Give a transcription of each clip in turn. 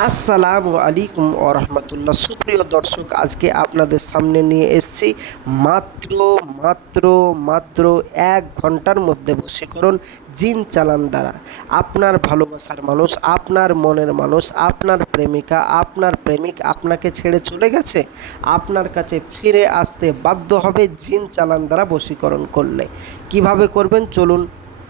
আসসালামু আলাইকুম রহমতুল্লাহ। সুপ্রিয় দর্শক, আজকে আপনাদের সামনে নিয়ে এসেছি মাত্র মাত্র মাত্র 1 ঘন্টার মধ্যে বশীকরণ জিন চালান দ্বারা। আপনার ভালোবাসার মানুষ, আপনার মনের মানুষ, আপনার প্রেমিকা, আপনার প্রেমিক আপনাকে ছেড়ে চলে গেছে, আপনার কাছে ফিরে আসতে বাধ্য হবে জিন চালান দ্বারা বশীকরণ করলে। কিভাবে করবেন চলুন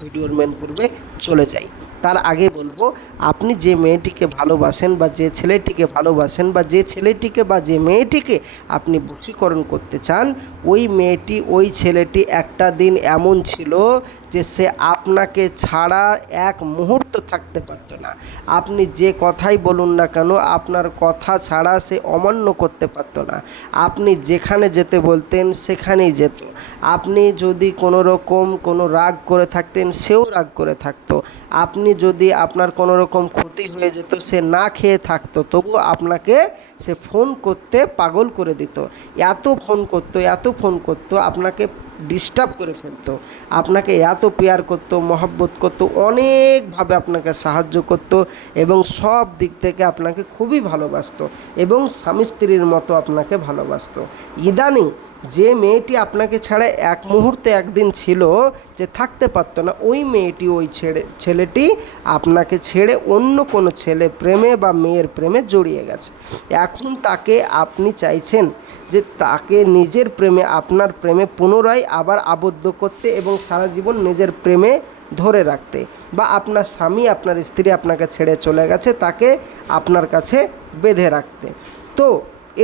ভিডিওর মেন পূর্বে চলে যাই। তার আগে বলবো, আপনি যে মেয়েটিকে ভালোবাসেন বা যে ছেলেটিকে ভালোবাসেন বা যে ছেলেটিকে বা যে মেয়েটিকে আপনি বশীকরণ করতে চান, ওই মেয়েটি ওই ছেলেটি একটা দিন এমন ছিল যে সে আপনাকে ছাড়া এক মুহূর্ত থাকতে পারত না। আপনি যে কথাই বলুন না কেন, আপনার কথা ছাড়া সে অমান্য করতে পারত না। আপনি যেখানে যেতে বলতেন সেখানেই যেত। আপনি যদি কোনো রকম কোনো রাগ করে থাকতেন, সেও রাগ করে থাকতো। আপনি যদি আপনার কোনো রকম ক্ষতি হয়ে যেত, সে না খেয়ে থাকতো, তবু আপনাকে সে ফোন করতে পাগল করে দিত। এত ফোন করতো আপনাকে ডিস্টার্ব করে ফেলতো, আপনাকে এত পেয়ার করতো, মহব্বত করতো, অনেকভাবে আপনাকে সাহায্য করতো এবং সব দিক থেকে আপনাকে খুবই ভালোবাসতো এবং স্বামী স্ত্রীর মতো আপনাকে ভালোবাসতো। ইদানিং যে মেয়েটি আপনাকে ছাড়া এক মুহূর্তে একদিন ছিল যে থাকতে পারতো না, ওই মেয়েটি ওই ছেলেটি আপনাকে ছেড়ে অন্য কোনো ছেলে প্রেমে বা মেয়ের প্রেমে জড়িয়ে গেছে। এখন তাকে আপনি চাইছেন যে তাকে নিজের প্রেমে, আপনার প্রেমে পুনরায় আবার আবদ্ধ করতে এবং সারা জীবন নিজের প্রেমে ধরে রাখতে, বা আপনার স্বামী আপনার স্ত্রী আপনাকে ছেড়ে চলে গেছে, তাকে আপনার কাছে বেঁধে রাখতে। তো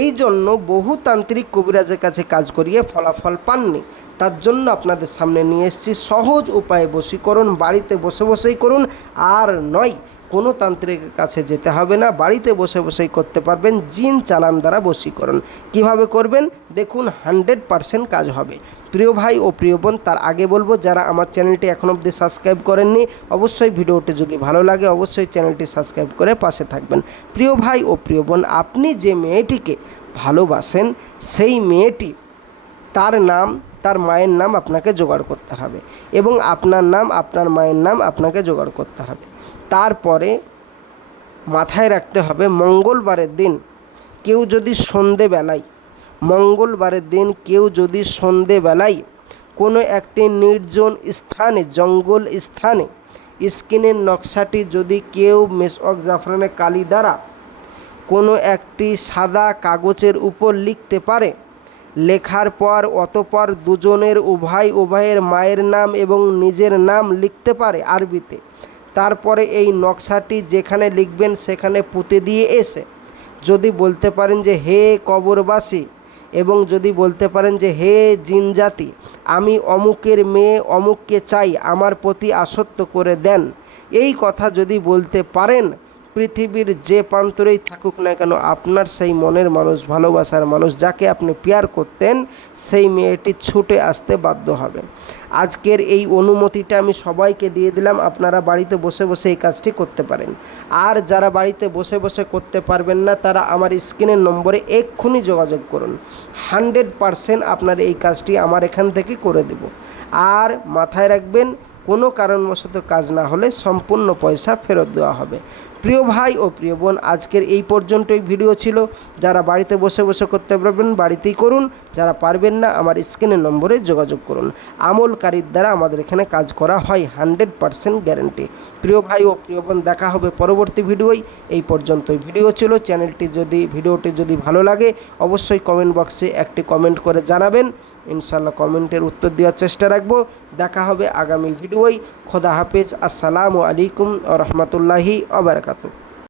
এই জন্য বহু তান্ত্রিক কবিরাজের কাছে কাজ করিয়ে ফলাফল পাননি। তার জন্য আপনাদের সামনে নিয়ে এসেছি সহজ উপায়ে বশীকরণ। বাড়িতে বসে বসেই করুন, আর নয় কোনো তান্ত্রিকের কাছে যেতে হবে না, বাড়িতে বসে বসেই করতে পারবেন জিন চালান দ্বারা বশীকরণ। কিভাবে করবেন দেখুন, 100% কাজ হবে। প্রিয় ভাই ও প্রিয় বোন, তার আগে বলবো, যারা আমার চ্যানেলটি এখনও অবধি সাবস্ক্রাইব করেননি, অবশ্যই ভিডিওটি যদি ভালো লাগে অবশ্যই চ্যানেলটি সাবস্ক্রাইব করে পাশে থাকবেন। প্রিয় ভাই ও প্রিয় বোন, আপনি যে মেয়েটিকে ভালোবাসেন সেই মেয়েটি, তার নাম, তার মায়ের নাম আপনাকে জোগাড় করতে হবে এবং আপনার নাম, আপনার মায়ের নাম আপনাকে জোগাড় করতে হবে। তারপরে মাথায় রাখতে হবে, মঙ্গলবারের দিন কেউ যদি সন্ধেবেলায় কোনো একটি নির্জন স্থানে, জঙ্গল স্থানে, স্ক্রিনের নকশাটি যদি কেউ মেসওয়াক জাফরানের কালি দ্বারা কোনো একটি সাদা কাগজের উপর লিখতে পারে, লেখার পর অতঃপর দুজনের উভয়ের মায়ের নাম এবং নিজের নাম লিখতে পারে আরবিতে। তারপরে এই নকশাটি যেখানে লিখবেন সেখানে পুঁতে দিয়ে এসে যদি বলতে পারেন যে হে কবরবাসী, এবং যদি বলতে পারেন যে হে জিনজাতি, আমি অমুকের মেয়ে অমুককে চাই, আমার প্রতি আসক্ত করে দেন, এই কথা যদি বলতে পারেন, পৃথিবীর যে প্রান্তরেই থাকুক না কেন, আপনার সেই মনের মানুষ, ভালোবাসার মানুষ, যাকে আপনি পেয়ার করতেন, সেই মেয়েটি ছুটে আসতে বাধ্য হবে। আজকের এই অনুমতিটা আমি সবাইকে দিয়ে দিলাম, আপনারা বাড়িতে বসে বসে এই কাজটি করতে পারেন। আর যারা বাড়িতে বসে বসে করতে পারবেন না, তারা আমার স্ক্রিনের নম্বরে এক্ষুনি যোগাযোগ করুন। 100% আপনার এই কাজটি আমার এখান থেকে করে দেব। আর মাথায় রাখবেন, কোনো কারণবশত কাজ না হলে সম্পূর্ণ পয়সা ফেরত দেওয়া হবে। প্রিয় ভাই ও প্রিয় বোন, আজকের এই পর্যন্তই ভিডিও ছিল। যারা বাড়িতে বসে বসে করতে পারবেন বাড়িতেই করুন, যারা পারবেন না আমার স্ক্রিনের নম্বরে যোগাযোগ করুন। আমলকারীর দ্বারা আমাদের এখানে কাজ করা হয়, 100% গ্যারেন্টি। প্রিয় ভাই ও প্রিয় বোন, দেখা হবে পরবর্তী ভিডিওয়। এই পর্যন্তই ভিডিও ছিল। ভিডিওটি যদি ভালো লাগে অবশ্যই কমেন্ট বক্সে একটি কমেন্ট করে জানাবেন, ইনশাআল্লাহ কমেন্টের উত্তর দেওয়ার চেষ্টা রাখবো। দেখা হবে আগামী ভিডিওয়। খোদা হাফেজ। আসসালামু আলাইকুম ওয়া রাহমাতুল্লাহি ওয়া বারাকাতুহু।